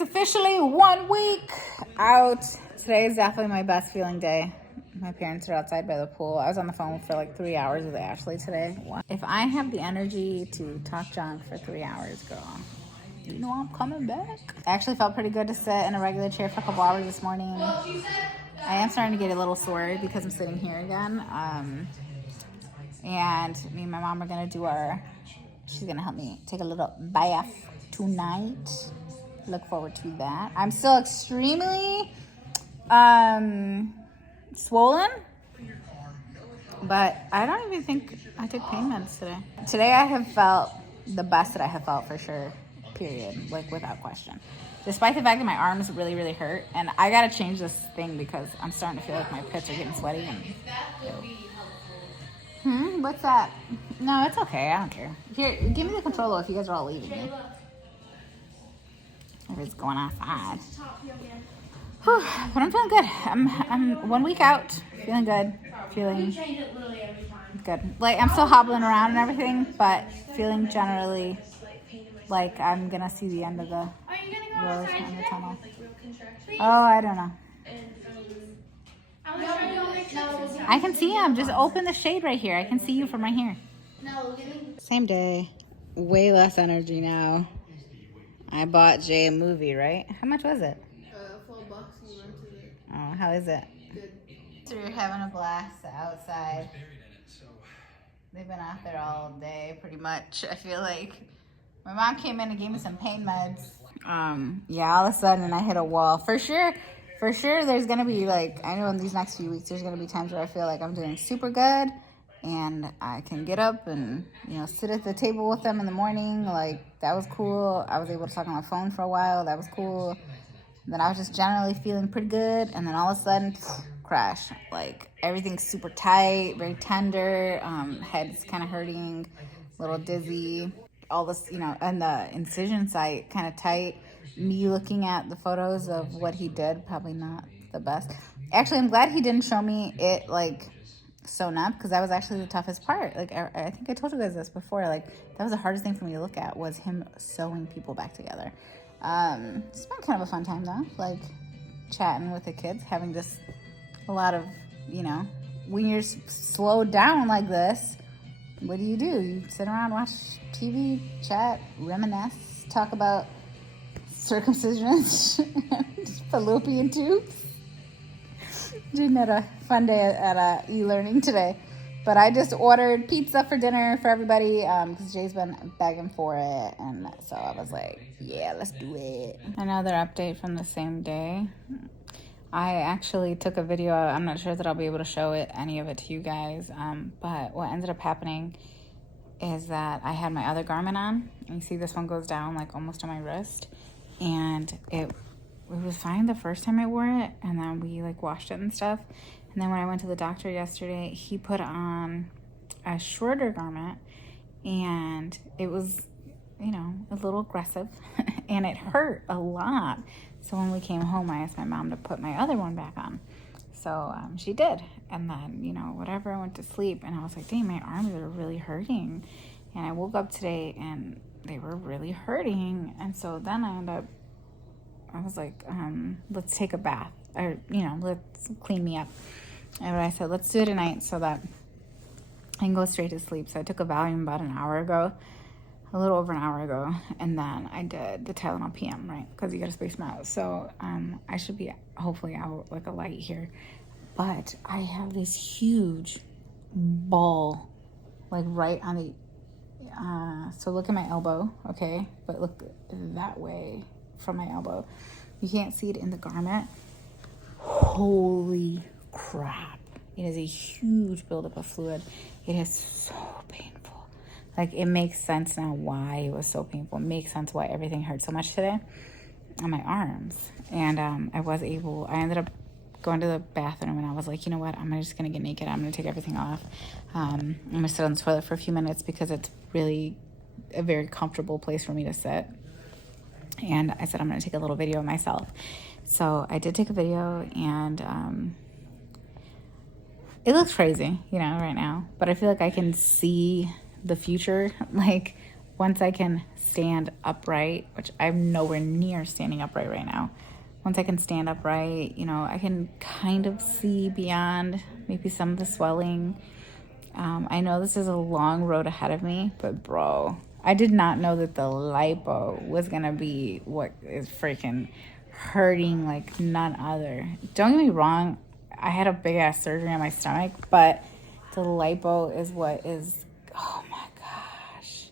It's officially 1 week out. Today is definitely my best feeling day. My parents are outside by the pool. I was on the phone for like 3 hours with Ashley today. If I have the energy to talk junk for 3 hours, girl, you know I'm coming back. I actually felt pretty good to sit in a regular chair for a couple hours this morning. I am starting to get a little sore because I'm sitting here again. And me and my mom are gonna do she's gonna help me take a little bath tonight. Look forward to that. I'm still extremely swollen, but I don't even think I took pain meds today. Today I have felt the best that I have felt for sure, period, like without question. Despite the fact that my arms really, really hurt, and I gotta change this thing because I'm starting to feel like my pits are getting sweaty. What's that? No, it's okay. I don't care. Here, give me the controller if you guys are all leaving me. If it's going outside. Whew, but I'm feeling good. I'm 1 week out. Feeling good. Feeling good. Like, I'm still hobbling around and everything, but feeling generally like I'm gonna see the end of the road in the tunnel. Oh, I don't know. I can see him. Just open the shade right here. I can see you from right here. Same day. Way less energy now. I bought Jay a movie, right? How much was it? $4 and you rented it. Oh, how is it? Good. So we're having a blast outside. They've been out there all day, pretty much. I feel like my mom came in and gave me some pain meds. Yeah, all of a sudden I hit a wall. For sure, there's gonna be like, I know in these next few weeks, there's gonna be times where I feel like I'm doing super good. And I can get up and, sit at the table with them in the morning. Like, that was cool. I was able to talk on my phone for a while. That was cool. And then I was just generally feeling pretty good. And then all of a sudden, crash. Like, everything's super tight, very tender. Head's kind of hurting, a little dizzy. All this, and the incision site kind of tight. Me looking at the photos of what he did, probably not the best. Actually, I'm glad he didn't show me it, like, sewn up, because that was actually the toughest part. Like, I think I told you guys this before. Like, that was the hardest thing for me to look at, was him sewing people back together. It's been kind of a fun time though, like chatting with the kids, having just a lot of, when you're slowed down like this, what do? You sit around, watch TV, chat, reminisce, talk about circumcisions, fallopian tubes. Jen had a fun day at e-learning today, but I just ordered pizza for dinner for everybody because Jay's been begging for it, and so I was like, yeah, let's do it. Another update from the same day. I actually took a video. I'm not sure that I'll be able to show any of it to you guys, but what ended up happening is that I had my other garment on, and you see this one goes down like almost to my wrist, and it was fine the first time I wore it, and then we like washed it and stuff. And then when I went to the doctor yesterday, he put on a shorter garment, and it was, a little aggressive and it hurt a lot. So when we came home, I asked my mom to put my other one back on. So she did. And then, whatever, I went to sleep, and I was like, dang, my arms are really hurting. And I woke up today and they were really hurting. And so then I was like, let's take a bath, or, let's clean me up. And I said, let's do it tonight so that I can go straight to sleep. So I took a Valium about a little over an hour ago, and then I did the Tylenol PM, right? Because you got to space them out. So I should be hopefully out like a light here. But I have this huge ball, like right on the, so look at my elbow, okay? But look that way from my elbow. You can't see it in the garment. Holy crap. It is a huge buildup of fluid. It is so painful. Like, it makes sense now why it was so painful. It makes sense why everything hurt so much today on my arms. And I ended up going to the bathroom, and I was like, you know what? I'm just going to get naked. I'm going to take everything off. I'm going to sit on the toilet for a few minutes because it's really a very comfortable place for me to sit. And I said, I'm going to take a little video of myself. So I did take a video, and it looks crazy, right now. But I feel like I can see the future, like, once I can stand upright, which I'm nowhere near standing upright right now. Once I can stand upright, you know, I can kind of see beyond maybe some of the swelling. I know this is a long road ahead of me, but bro, I did not know that the lipo was gonna be what is freaking hurting like none other. Don't get me wrong, I had a big ass surgery on my stomach, but the lipo is what is, oh my gosh,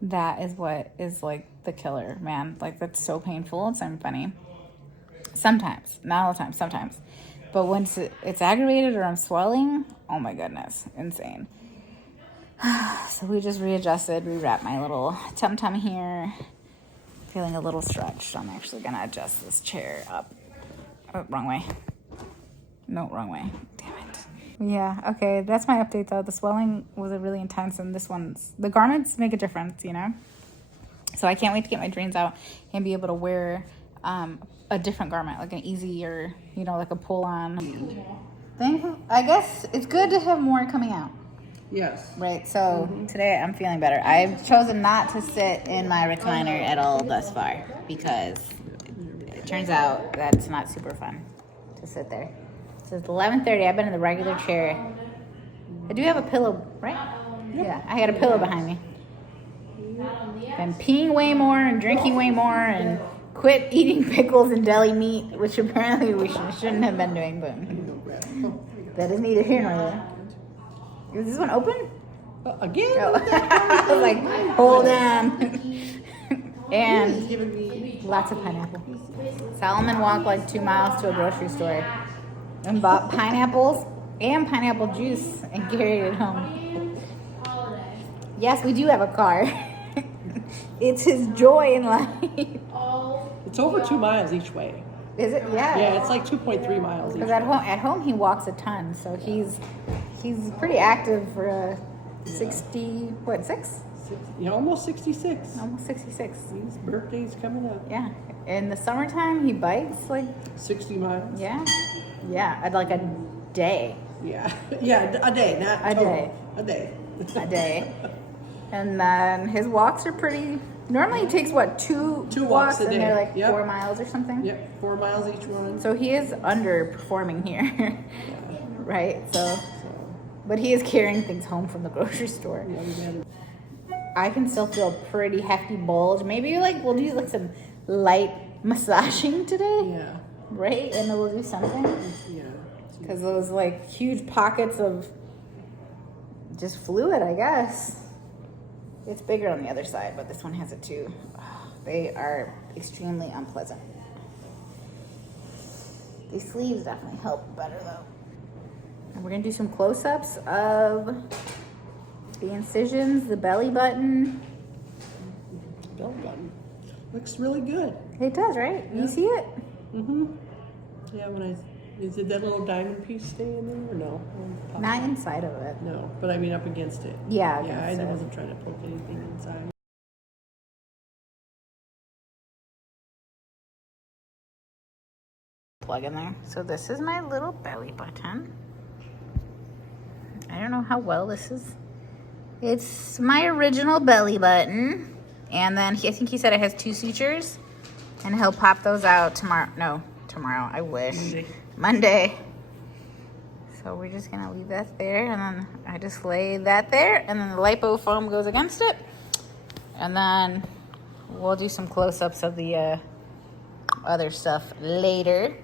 that is what is like the killer, man. Like, that's so painful. It's not funny. Sometimes, not all the time, sometimes. But once it's aggravated or I'm swelling, oh my goodness, insane. So we just readjusted, rewrapped my little tum-tum here. Feeling a little stretched. I'm actually gonna adjust this chair up. Oh, wrong way. No, wrong way. Damn it. Yeah, okay, that's my update though. The swelling was really intense, and the garments make a difference, you know? So I can't wait to get my drains out and be able to wear a different garment, like an easier, you know, like a pull-on. I guess it's good to have more coming out. Yes. Right, so today I'm feeling better. I've chosen not to sit in my recliner at all thus far because it turns out that it's not super fun to sit there. So it's 11:30. I've been in the regular chair. I do have a pillow, right? Yep. Yeah, I had a pillow behind me. Been peeing way more and drinking way more and quit eating pickles and deli meat, which apparently we shouldn't have been doing, but that is neither here nor there. Is this one open? Again? Oh. I was like, hold on. And lots of pineapple. Solomon walked like 2 miles to a grocery store and bought pineapples and pineapple juice and carried it home. Yes, we do have a car. It's his joy in life. It's over 2 miles each way. Is it? Yeah. Yeah, it's like 2.3 miles each Because way. at home he walks a ton, so he's pretty active for a 60, what, 6? Yeah, almost 66. Almost 66. His birthday's coming up. Yeah. In the summertime he bikes like 60 miles. yeah, like a day. Yeah, yeah, a day, not A total. day. A day. A day. And then his walks are pretty. Normally he takes what, two walks a and day. they're like Yep. 4 miles or something. Yep, 4 miles each one. So he is underperforming here, right? So, but he is carrying things home from the grocery store. Yeah, we got it. I can still feel a pretty hefty bulge. Maybe like we'll do like some light massaging today, Yeah, right? And then we'll do something yeah. because those like huge pockets of just fluid, I guess. It's bigger on the other side, but this one has it too. They are extremely unpleasant. These sleeves definitely help better though. And we're gonna do some close-ups of the incisions, the belly button. Belly button. Looks really good. It does, right? Yeah. You see it? Mm-hmm. Yeah, is it that little diamond piece staying there or no? Not inside of it. No, but I mean up against it. Yeah, Yeah, I against it. wasn't trying to poke anything inside. Plug in there. So this is my little belly button. I don't know how well this is. It's my original belly button. And then I think he said it has 2 sutures. And he'll pop those out tomorrow. No, tomorrow. I wish. Monday. So we're just going to leave that there. And then I just lay that there. And then the lipo foam goes against it. And then we'll do some close-ups of the other stuff later.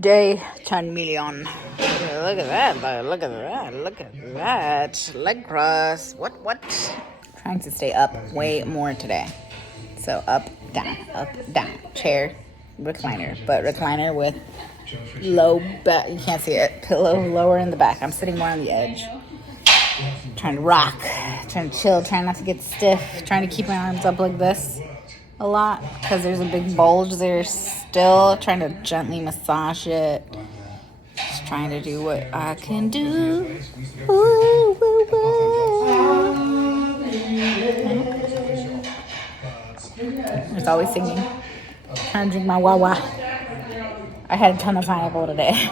Day 10 million. Look at that. Look at that. Look at that. Leg cross. What? Trying to stay up way more today. So up, down. Chair, recliner. But recliner with low back. You can't see it. Pillow lower in the back. I'm sitting more on the edge. Trying to rock. Trying to chill. Trying not to get stiff. Trying to keep my arms up like this a lot because there's a big bulge there still. Trying to gently massage it. Just trying to do what I can do. Ooh, woo, woo. It's always singing. Trying to drink my wawa. I had a ton of pineapple today.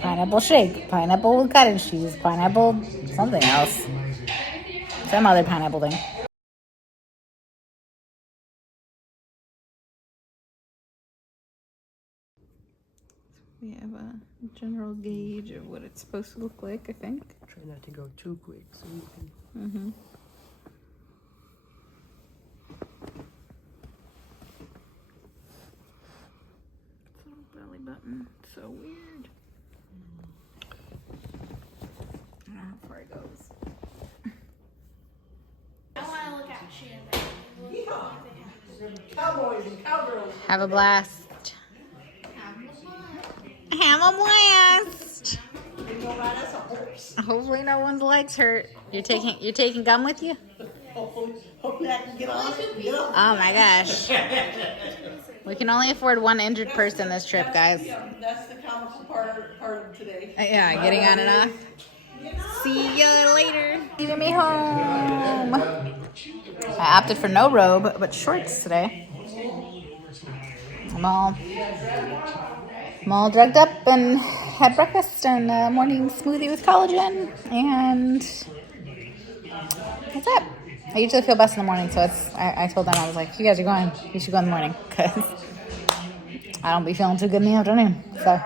Pineapple shake, pineapple with cottage cheese, pineapple something else. Some other pineapple thing. We have a general gauge of what it's supposed to look like, I think. Try not to go too quick so you can. Mm-hmm. Little belly button. So weird. I don't know how far it goes. I want to look at Sheena. Cowboys and cowgirls. Have a blast. Have a blast. Hopefully no one's legs hurt. You're taking gum with you? Hopefully I can get on it. Oh my gosh. We can only afford one injured person this trip, guys. That's the comical part of today. Yeah, getting on and off. See you later. Leaving me home. I opted for no robe, but shorts today. I'm all drugged up and had breakfast and a morning smoothie with collagen, and that's it. I usually feel best in the morning, so I told them, I was like, if you guys are going, you should go in the morning, because I don't be feeling too good in the afternoon. So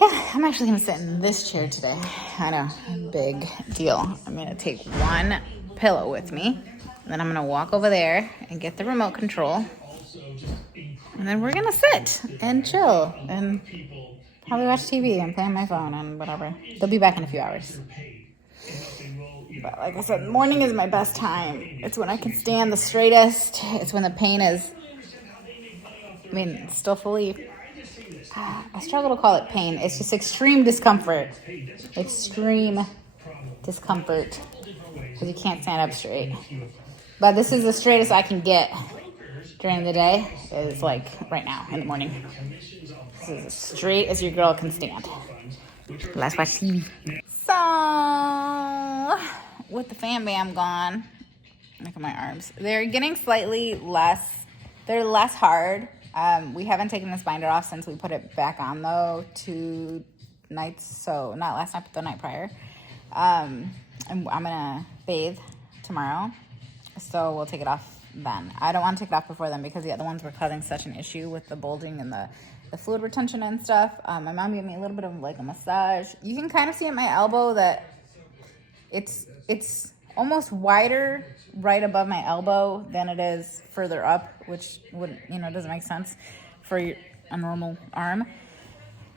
yeah, I'm actually going to sit in this chair today. I know, big deal. I'm going to take one pillow with me, and then I'm going to walk over there and get the remote control, and then we're going to sit and chill and probably watch TV and play on my phone and whatever. They'll be back in a few hours. But like I said, morning is my best time. It's when I can stand the straightest. It's when the pain is, still fully, I struggle to call it pain. It's just extreme discomfort. Extreme discomfort. Because you can't stand up straight. But this is the straightest I can get during the day. Is like right now in the morning. This is as straight as your girl can stand. Let's watch TV. So, with the fan bam gone, look at my arms. They're getting slightly less, they're less hard. We haven't taken this binder off since we put it back on, though, 2 nights, so not last night, but the night prior. And I'm going to bathe tomorrow, so we'll take it off then. I don't want to take it off before then because the other ones were causing such an issue with the bulging and the fluid retention and stuff. My mom gave me a little bit of like a massage. You can kind of see at my elbow that it's almost wider right above my elbow than it is further up, which would, doesn't make sense for a normal arm.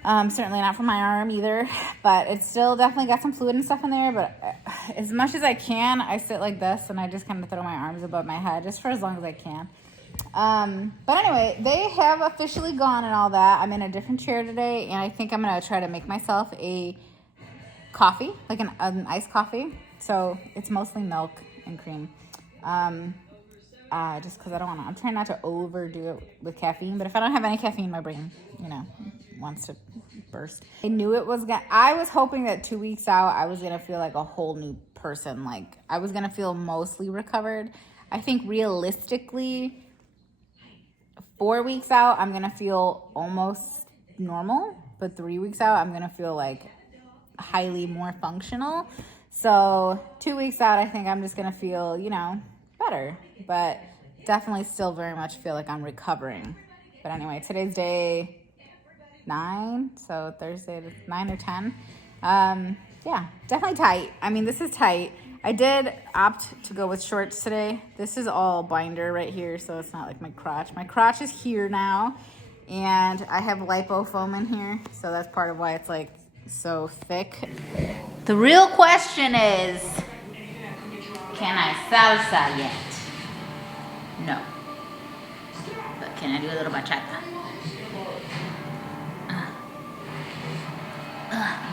Certainly not for my arm either, but it's still definitely got some fluid and stuff in there. But as much as I can, I sit like this and I just kind of throw my arms above my head just for as long as I can. But anyway, they have officially gone and all that. I'm in a different chair today, and I think I'm going to try to make myself a coffee, like an iced coffee. So it's mostly milk and cream. Just because I'm trying not to overdo it with caffeine, but if I don't have any caffeine, my brain, wants to burst. I knew it was I was hoping that 2 weeks out, I was going to feel like a whole new person. Like I was going to feel mostly recovered. I think realistically, 4 weeks out, I'm going to feel almost normal, but 3 weeks out, I'm going to feel like highly more functional. So 2 weeks out, I think I'm just going to feel, better, but definitely still very much feel like I'm recovering. But anyway, today's day 9, so Thursday 9 or 10. Yeah, definitely tight. This is tight. I did opt to go with shorts today. This is all binder right here, so it's not like my crotch. My crotch is here now, and I have lipofoam in here, so that's part of why it's like so thick. The real question is, can I salsa yet? No. But can I do a little bachata?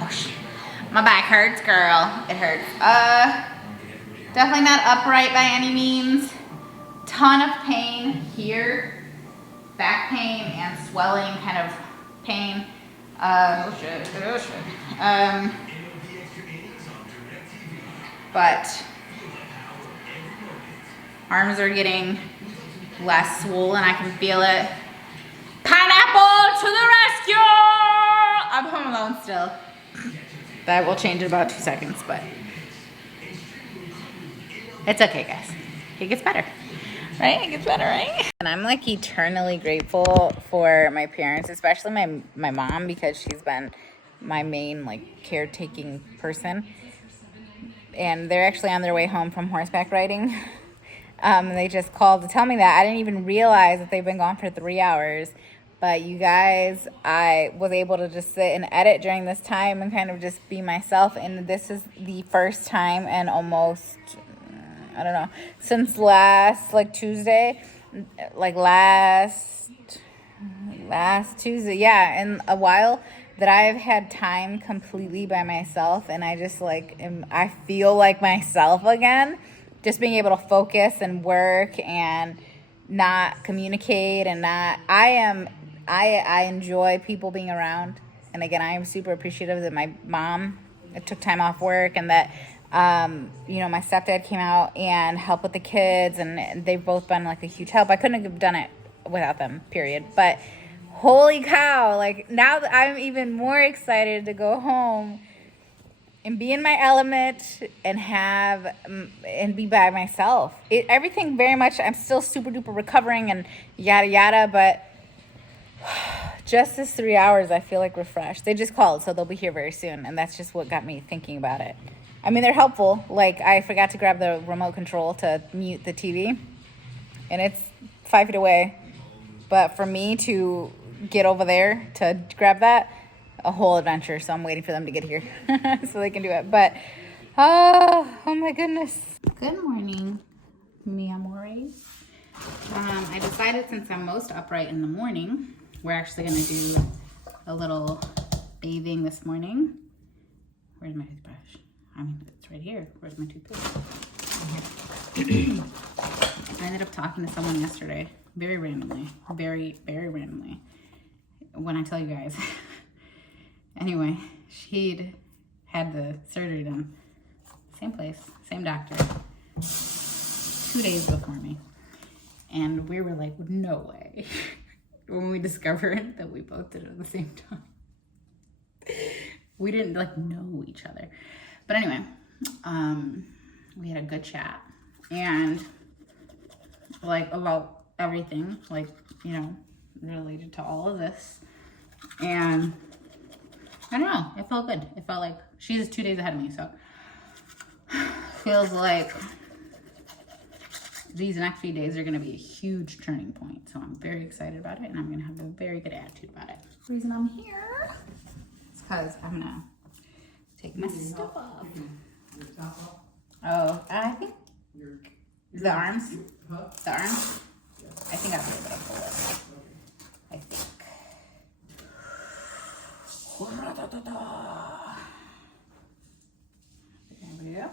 Oh shit. My back hurts, girl. It hurts. Definitely not upright by any means. Ton of pain here. Back pain and swelling kind of pain. Oh shit. But arms are getting less swollen. I can feel it. Pineapple to the rescue! I'm home alone still. That will change in about 2 seconds, but it's okay, guys. It gets better. Right? It gets better, right? And I'm like eternally grateful for my parents, especially my mom, because she's been my main like caretaking person. And they're actually on their way home from horseback riding. They just called to tell me that. I didn't even realize that they've been gone for 3 hours. But you guys, I was able to just sit and edit during this time and kind of just be myself. And this is the first time in almost, I don't know, since last like Tuesday, like last Tuesday, yeah, in a while that I've had time completely by myself, and I just like I feel like myself again, just being able to focus and work and not communicate and not I enjoy people being around. And again, I am super appreciative that my mom took time off work, and that my stepdad came out and helped with the kids, and they've both been like a huge help. I couldn't have done it without them, period. But holy cow, like now that I'm even more excited to go home and be in my element and be by myself. Everything very much, I'm still super duper recovering and yada yada, but just this 3 hours, I feel like refreshed. They just called, so they'll be here very soon, and that's just what got me thinking about it. I mean, they're helpful. Like, I forgot to grab the remote control to mute the TV, and it's 5 feet away. But for me to get over there to grab that, a whole adventure. So I'm waiting for them to get here so they can do it. But, oh my goodness. Good morning, mi amores. I decided, since I'm most upright in the morning, we're actually going to do a little bathing this morning. Where's my toothbrush? I mean, it's right here. Where's my toothpaste? I ended up talking to someone yesterday, very randomly, very, very randomly. When I tell you guys. Anyway, she'd had the surgery done. Same place, same doctor. 2 days before me. And we were like, no way. When we discovered that we both did it at the same time. We didn't like know each other. But anyway, we had a good chat. And like about everything, like, related to all of this. And I don't know, it felt good. It felt like she's 2 days ahead of me, so feels like these next few days are going to be a huge turning point. So I'm very excited about it, and I'm going to have a very good attitude about it. The reason I'm here is because I'm going to take my stuff off. Oh, I think the arms. The arms. I think I'll be able to pull it. I think. There we go.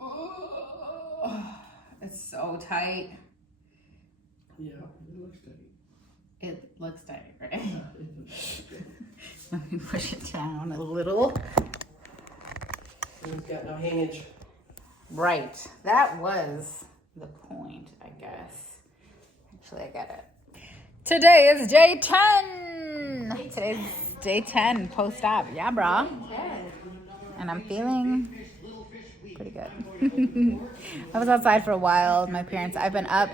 Oh, it's so tight. Yeah, it looks tight. It looks tight, right? Let me push it down a little. We've got no hangage. Right. That was the point, I guess. Actually, I got it. Today is day 10. Today's day 10 post-op. Yeah, brah. And I'm feeling pretty good. I was outside for a while with my parents. I've been up.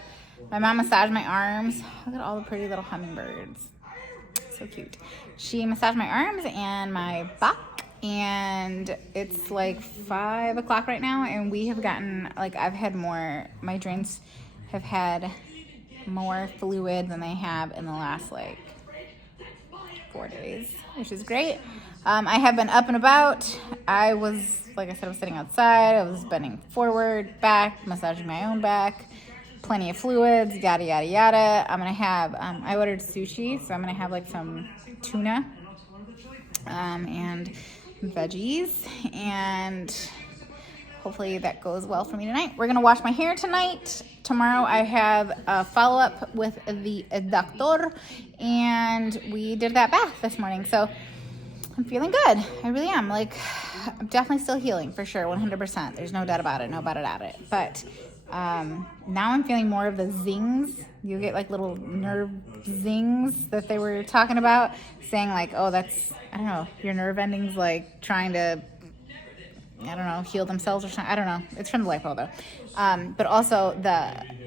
My mom massaged my arms. Look at all the pretty little hummingbirds. So cute. She massaged my arms and my back. And it's like 5 o'clock right now. And we have gotten, like, I've had more, my drains have had more fluid than they have in the last, like, 4 days, which is great. I have been up and about. I was, like I said, I was sitting outside. I was bending forward, back, massaging my own back. Plenty of fluids, yada, yada, yada. I'm going to have, I ordered sushi, so I'm going to have, like, some tuna and veggies. And hopefully that goes well for me tonight. We're going to wash my hair tonight. Tomorrow I have a follow-up with the doctor. And we did that bath this morning, so I'm feeling good. I really am. Like, I'm definitely still healing, for sure, 100%. There's no doubt about it, no doubt about it. But now I'm feeling more of the zings. You get, like, little nerve zings that they were talking about, saying, like, oh, that's, I don't know, your nerve endings, like, trying to, I don't know, heal themselves or something. I don't know. It's from the lipo though. But also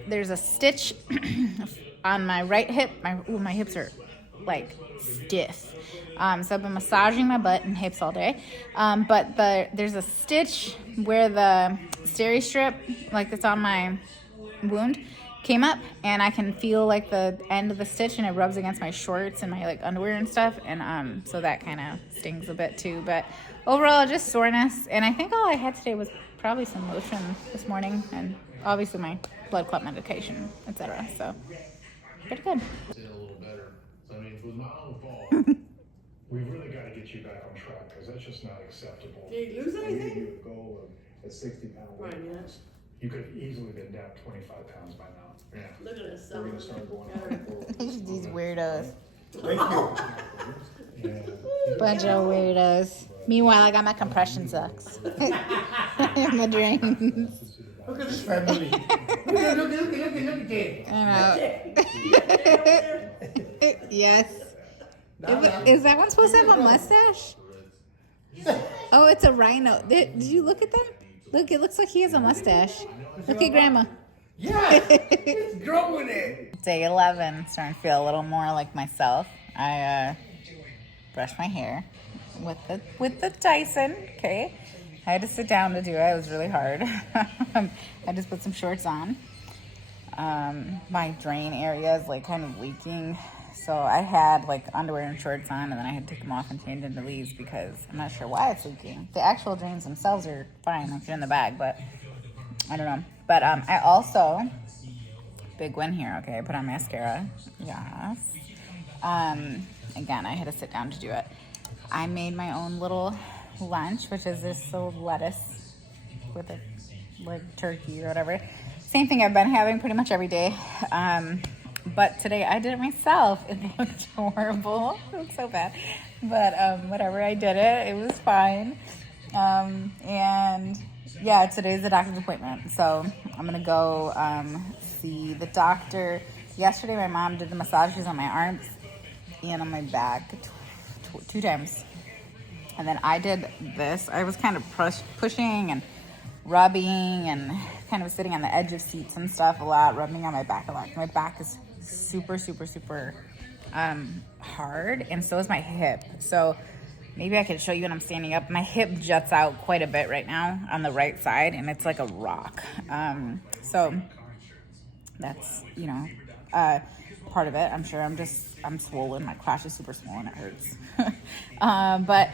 there's a stitch on my right hip. My hips are like stiff. So I've been massaging my butt and hips all day. But there's a stitch where the steri strip, like that's on my wound, came up, and I can feel like the end of the stitch, and it rubs against my shorts and my like underwear and stuff, and so that kind of stings a bit too. But overall, just soreness, and I think all I had today was probably some lotion this morning, and obviously my blood clot medication, etc. So pretty good. A little better. I mean, it was my own fault. We've really got to get you back on track because that's just not acceptable. Did you lose We anything? gave you a goal of a 60-pound weight Right, yeah. loss. You could have easily been down 25 pounds by now. Yeah. Look at this. We're gonna start going on. These weirdos. Thank you. Yeah. Bunch of weirdos. Meanwhile, I got my compression socks. And my drains. Look at this family. Look at that. I know. Yes. Is that one supposed to have a mustache? Oh, it's a rhino. Did you look at that? Look, it looks like he has a mustache. Look at Grandma. Yeah, it's growing it. Day 11, starting to feel a little more like myself. I brushed my hair with the Dyson. Okay, I had to sit down to do it. It was really hard. I just put some shorts on. My drain area is like kind of leaking, so I had like underwear and shorts on, and then I had to take them off and change into these because I'm not sure why it's leaking. The actual drains themselves are fine, like they're in the bag, but I don't know. But I also, big win here, okay, I put on mascara. Yes. Again, I had to sit down to do it. I made my own little lunch, which is this little lettuce with a like turkey or whatever. Same thing I've been having pretty much every day. But today I did it myself. It looked horrible. It looked so bad. But whatever, I did it. It was fine. And yeah, today's the doctor's appointment. So I'm going to go see the doctor. Yesterday my mom did the massages on my arms and on my back two times. And then I did this. I was kind of pushing and rubbing and kind of sitting on the edge of seats and stuff a lot, rubbing on my back a lot. My back is super, super, super hard, and so is my hip. So maybe I could show you when I'm standing up. My hip juts out quite a bit right now on the right side, and it's like a rock. So that's, part of it. I'm sure I'm swollen. My crotch is super swollen. It hurts. But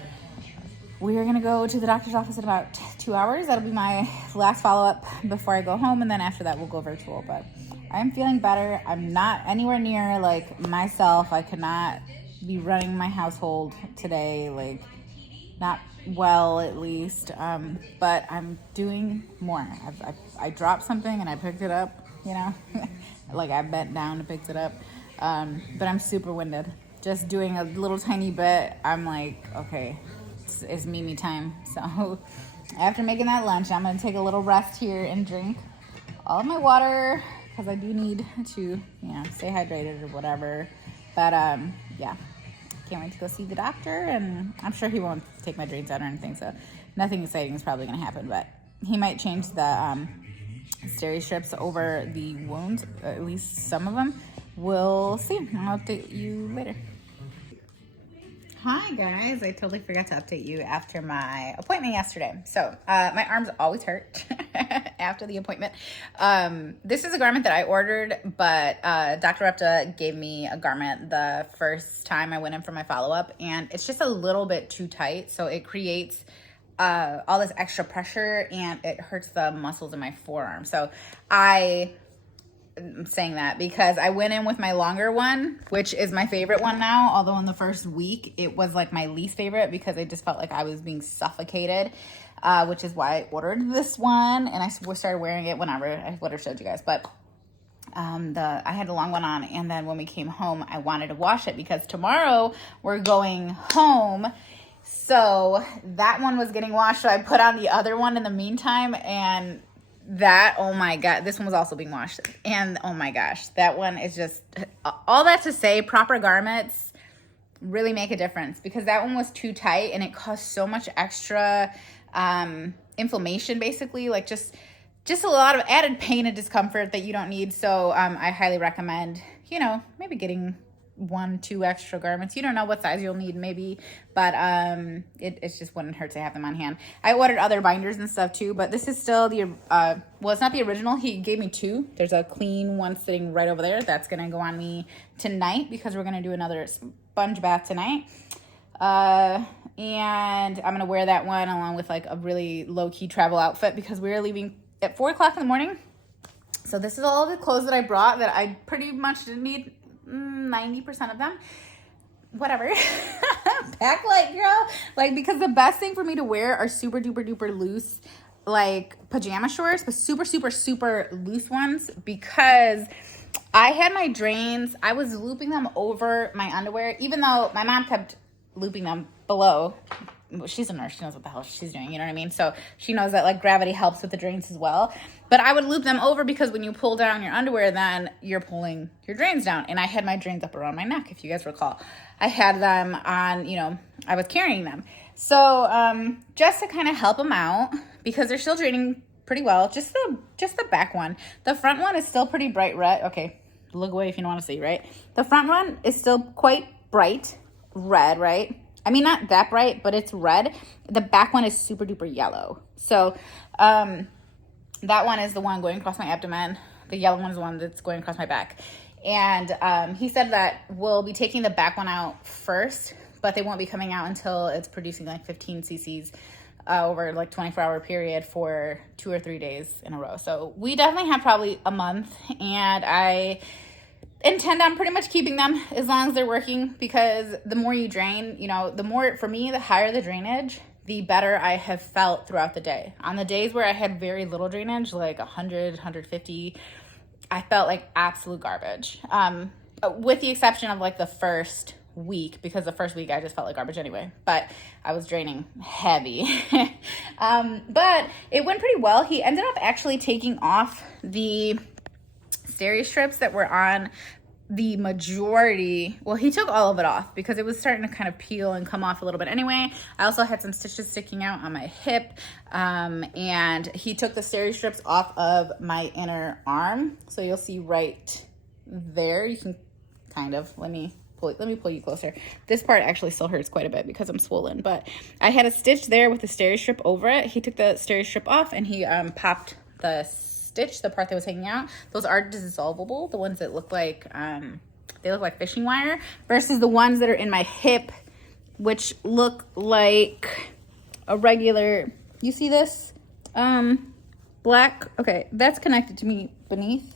we are going to go to the doctor's office in about 2 hours. That'll be my last follow-up before I go home, and then after that we'll go virtual. But I'm feeling better. I'm not anywhere near like myself. I could not be running my household today, like not well at least. But I'm doing more. I dropped something and I picked it up, like I bent down and picked it up. But I'm super winded. Just doing a little tiny bit, I'm like, okay, it's Mimi time. So after making that lunch, I'm going to take a little rest here and drink all of my water because I do need to, stay hydrated or whatever. But yeah, can't wait to go see the doctor, and I'm sure he won't take my drains out or anything, so nothing exciting is probably going to happen, but he might change the steri strips over the wounds, at least some of them. We'll see. I'll update you later. Hi guys, I totally forgot to update you after my appointment yesterday. So my arms always hurt after the appointment. This is a garment that I ordered, but Dr. Repta gave me a garment the first time I went in for my follow-up, and it's just a little bit too tight, so it creates all this extra pressure and it hurts the muscles in my forearm. So I'm saying that because I went in with my longer one, which is my favorite one now, although in the first week it was like my least favorite because I just felt like I was being suffocated, which is why I ordered this one, and I started wearing it whenever I would have showed you guys. But I had the long one on, and then when we came home I wanted to wash it because tomorrow we're going home. So that one was getting washed, so I put on the other one in the meantime, and that, oh my god, this one was also being washed, and oh my gosh, that one is just, all that to say, proper garments really make a difference, because that one was too tight and it cost so much extra inflammation, basically, like just a lot of added pain and discomfort that you don't need. So I highly recommend, maybe getting 1-2 extra garments. You don't know what size you'll need, maybe, but it just wouldn't hurt to have them on hand. I ordered other binders and stuff too, but this is still the it's not the original. He gave me 2. There's a clean one sitting right over there. That's gonna go on me tonight because we're gonna do another sponge bath tonight. And I'm gonna wear that one along with like a really low-key travel outfit because we're leaving at 4 o'clock in the morning. So this is all the clothes that I brought that I pretty much didn't need. 90% of them, whatever. Pack light, girl. Like, because the best thing for me to wear are super duper duper loose, like pajama shorts, but super super super loose ones, because I had my drains. I was looping them over my underwear, even though my mom kept looping them below. She's a nurse. She knows what the hell she's doing. You know what I mean? So she knows that like gravity helps with the drains as well. But I would loop them over because when you pull down your underwear, then you're pulling your drains down. And I had my drains up around my neck, if you guys recall. I had them on, I was carrying them. So just to kind of help them out, because they're still draining pretty well. Just the back one. The front one is still pretty bright red. Okay, look away if you don't want to see, right? The front one is still quite bright red, right? I mean, not that bright, but it's red. The back one is super duper yellow. So that one is the one going across my abdomen. The yellow one is the one that's going across my back. And he said that we'll be taking the back one out first, but they won't be coming out until it's producing like 15 cc's over like 24-hour period for 2 or 3 days in a row. So we definitely have probably a month, and I intend on pretty much keeping them as long as they're working, because the more you drain, the more, for me, the higher the drainage, the better I have felt throughout the day. On the days where I had very little drainage, like 100, 150, I felt like absolute garbage. With the exception of like the first week, because the first week I just felt like garbage anyway, but I was draining heavy. But it went pretty well. He ended up actually taking off the steri strips that were on the majority. Well, he took all of it off because it was starting to kind of peel and come off a little bit anyway. I also had some stitches sticking out on my hip, and he took the steri strips off of my inner arm. So you'll see right there, you can kind of, let me pull you closer. This part actually still hurts quite a bit because I'm swollen, but I had a stitch there with the steri strip over it. He took the steri strip off and he popped the stitch, the part that was hanging out. Those are dissolvable, the ones that look like they look like fishing wire, versus the ones that are in my hip, which look like a regular, you see this black, okay, that's connected to me beneath.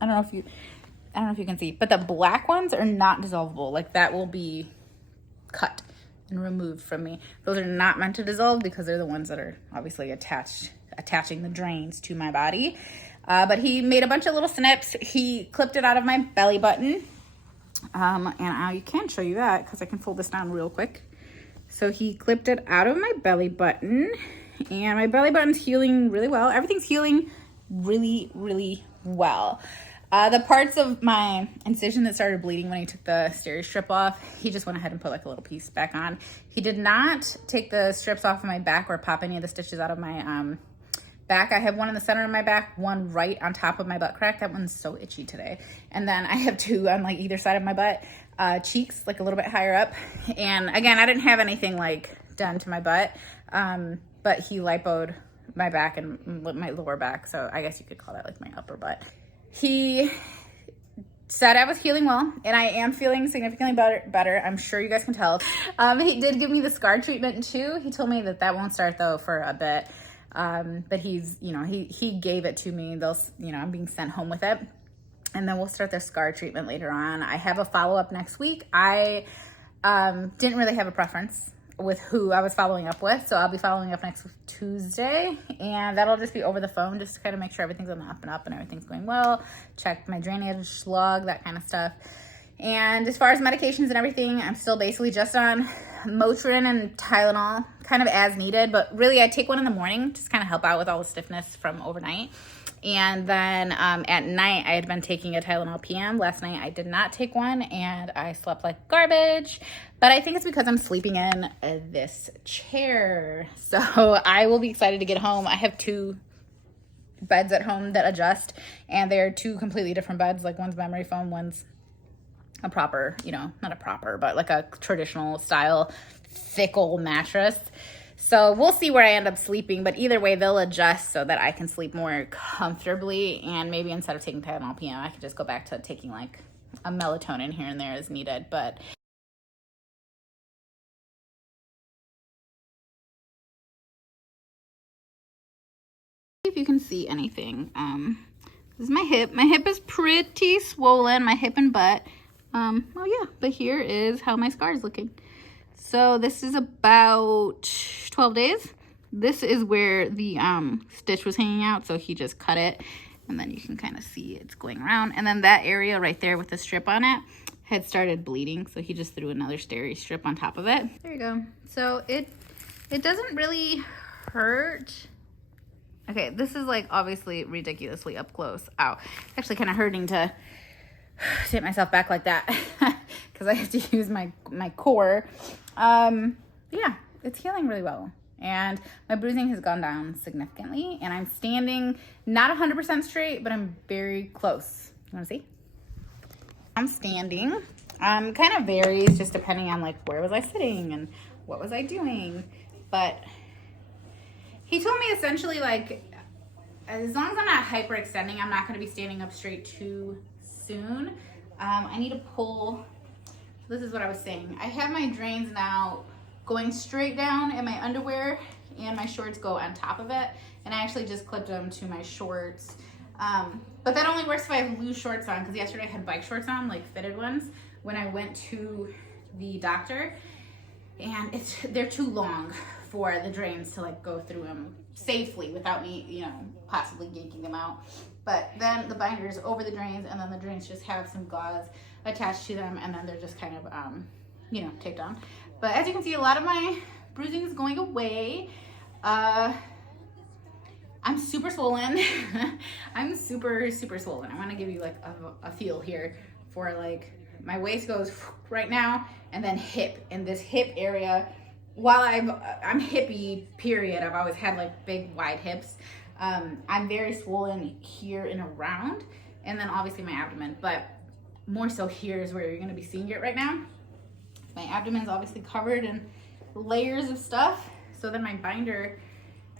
I don't know if you can see, but the black ones are not dissolvable. Like, that will be cut and removed from me. Those are not meant to dissolve because they're the ones that are obviously attaching the drains to my body. But he made a bunch of little snips. He clipped it out of my belly button. And I can show you that because I can fold this down real quick. So he clipped it out of my belly button, and my belly button's healing really well. Everything's healing really, really well. The parts of my incision that started bleeding when he took the steri strip off, he just went ahead and put like a little piece back on. He did not take the strips off of my back or pop any of the stitches out of my back. I have one in the center of my back, one right on top of my butt crack. That one's so itchy today. And then I have 2 on like either side of my butt, cheeks, like a little bit higher up. And again, I didn't have anything like done to my butt, but he lipoed my back and my lower back. So I guess you could call that like my upper butt. He said I was healing well, and I am feeling significantly better. I'm sure you guys can tell. He did give me the scar treatment too. He told me that won't start though for a bit. But he's, he gave it to me. I'm being sent home with it, and then we'll start the scar treatment later on. I have a follow-up next week. I didn't really have a preference with who I was following up with, so I'll be following up next Tuesday, and that'll just be over the phone, just to kind of make sure everything's on the up and up and everything's going well, check my drainage log, that kind of stuff. And as far as medications and everything, I'm still basically just on Motrin and Tylenol, kind of as needed, but really I take one in the morning, just kind of help out with all the stiffness from overnight. And then at night, I had been taking a Tylenol PM. Last night, I did not take one, and I slept like garbage. But I think it's because I'm sleeping in this chair. So I will be excited to get home. I have 2 beds at home that adjust, and they're 2 completely different beds. Like one's memory foam, one's a proper, you know, not a proper, but like a traditional style fickle mattress. So we'll see where I end up sleeping, but either way, they'll adjust so that I can sleep more comfortably. And maybe instead of taking Tylenol PM, I could just go back to taking like a melatonin here and there as needed. But if you can see anything, this is my hip. My hip is pretty swollen, my hip and butt. Oh yeah, but here is how my scar is looking. So this is about 12 days. This is where the stitch was hanging out, so he just cut it, and then you can kind of see it's going around. And then that area right there with the strip on it had started bleeding, so he just threw another steri strip on top of it. There you go. So it doesn't really hurt. Okay, this is like obviously ridiculously up close. Ow. Actually kind of hurting to take myself back like that because I have to use my core. Yeah, it's healing really well. And my bruising has gone down significantly, and I'm standing not 100% straight, but I'm very close. You want to see? I'm standing. Kind of varies just depending on like where was I sitting and what was I doing. But he told me essentially like as long as I'm not hyperextending, I'm not going to be standing up straight too soon. I need to pull. This is what I was saying. I have my drains now going straight down, and my underwear and my shorts go on top of it. And I actually just clipped them to my shorts. But that only works if I have loose shorts on, because yesterday I had bike shorts on, like fitted ones, when I went to the doctor. And they're too long for the drains to like go through them safely without me, you know, possibly yanking them out. But then the binder is over the drains, and then the drains just have some gauze attached to them, and then they're just kind of, you know, taped on. But as you can see, a lot of my bruising is going away. I'm super swollen. I'm super swollen. I want to give you like a feel here for like my waist goes right now, and then hip. In this hip area, while I'm hippie, period. I've always had like big wide hips. I'm very swollen here and around, and then obviously my abdomen, but more so here is where you're going to be seeing it right now. My abdomen's obviously covered in layers of stuff, so then my binder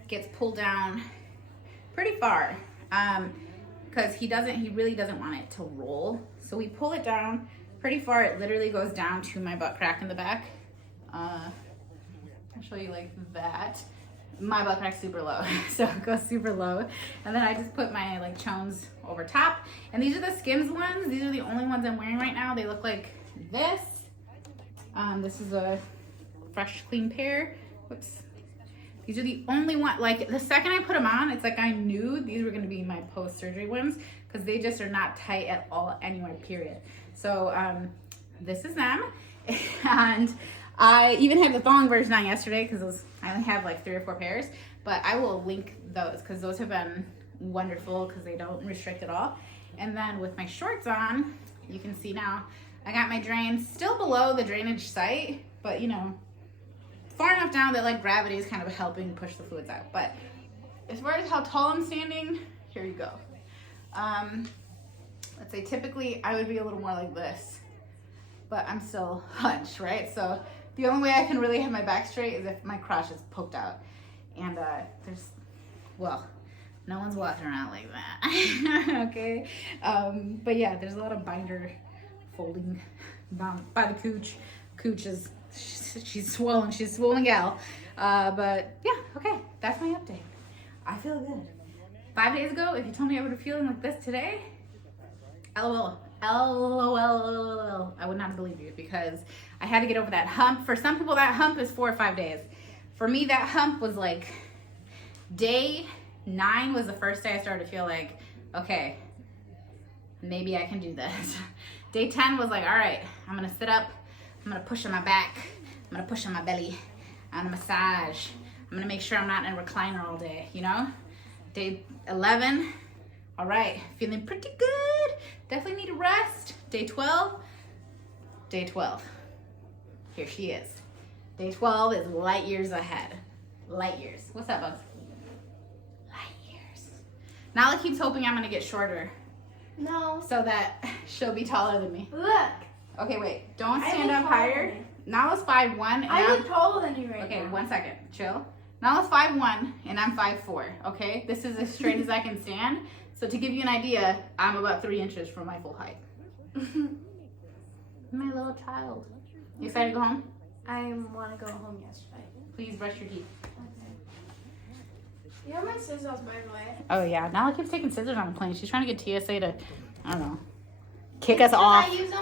gets pulled down pretty far because he really doesn't want it to roll. So we pull it down pretty far. It literally goes down to my butt crack in the back. I'll show you like that. My butt crack's super low, so it goes super low. And then I just put my like chones over top. And these are the Skims ones. These are the only ones I'm wearing right now. They look like this. This is a fresh, clean pair. Whoops. These are the only one, like the second I put them on, it's like I knew these were gonna be my post-surgery ones because they just are not tight at all anywhere, period. So this is them. And I even had the thong version on yesterday because I only have like 3 or 4 pairs, but I will link those because those have been wonderful because they don't restrict at all. And then with my shorts on, you can see now, I got my drains still below the drainage site, but you know, far enough down that like gravity is kind of helping push the fluids out. But as far as how tall I'm standing, here you go. Let's say typically I would be a little more like this, but I'm still hunched, right? So the only way I can really have my back straight is if my crotch is poked out. And well, no one's walking around like that, okay? But yeah, there's a lot of binder folding by the cooch. Cooch is, she's swollen. She's a swollen gal. But yeah, okay, that's my update. I feel good. 5 days ago, if you told me I would be feeling like this today, LOL, I would not believe you because I had to get over that hump. For some people, that hump is 4 or 5 days. For me, that hump was like day 9 was the first day I started to feel like, okay, maybe I can do this. Day 10 was like, all right, I'm gonna sit up, I'm gonna push on my back, I'm gonna push on my belly, I'm gonna massage, I'm gonna make sure I'm not in a recliner all day, you know? Day 11, All right, feeling pretty good. Definitely need a rest. Day 12. Day 12. Here she is. Day 12 is light years ahead. Light years. What's that, Bugs? Light years. Nala keeps hoping I'm gonna get shorter No. so that she'll be taller than me. Look. Okay, wait. Don't I stand look up taller higher. than you. Nala's 5'1". and I I'm- look taller than you right Okay, now. 1 second. Chill. Nala's 5'1" and I'm 5'4". Okay, this is as straight as I can stand. So to give you an idea, I'm about 3 inches from my full height. My little child. You excited to go home? I want to go home yesterday. Please brush your teeth. Okay. You have my scissors, by the way. Oh yeah, Nala keeps taking scissors on the plane. She's trying to get TSA to, I don't know, kick us Because off. I use them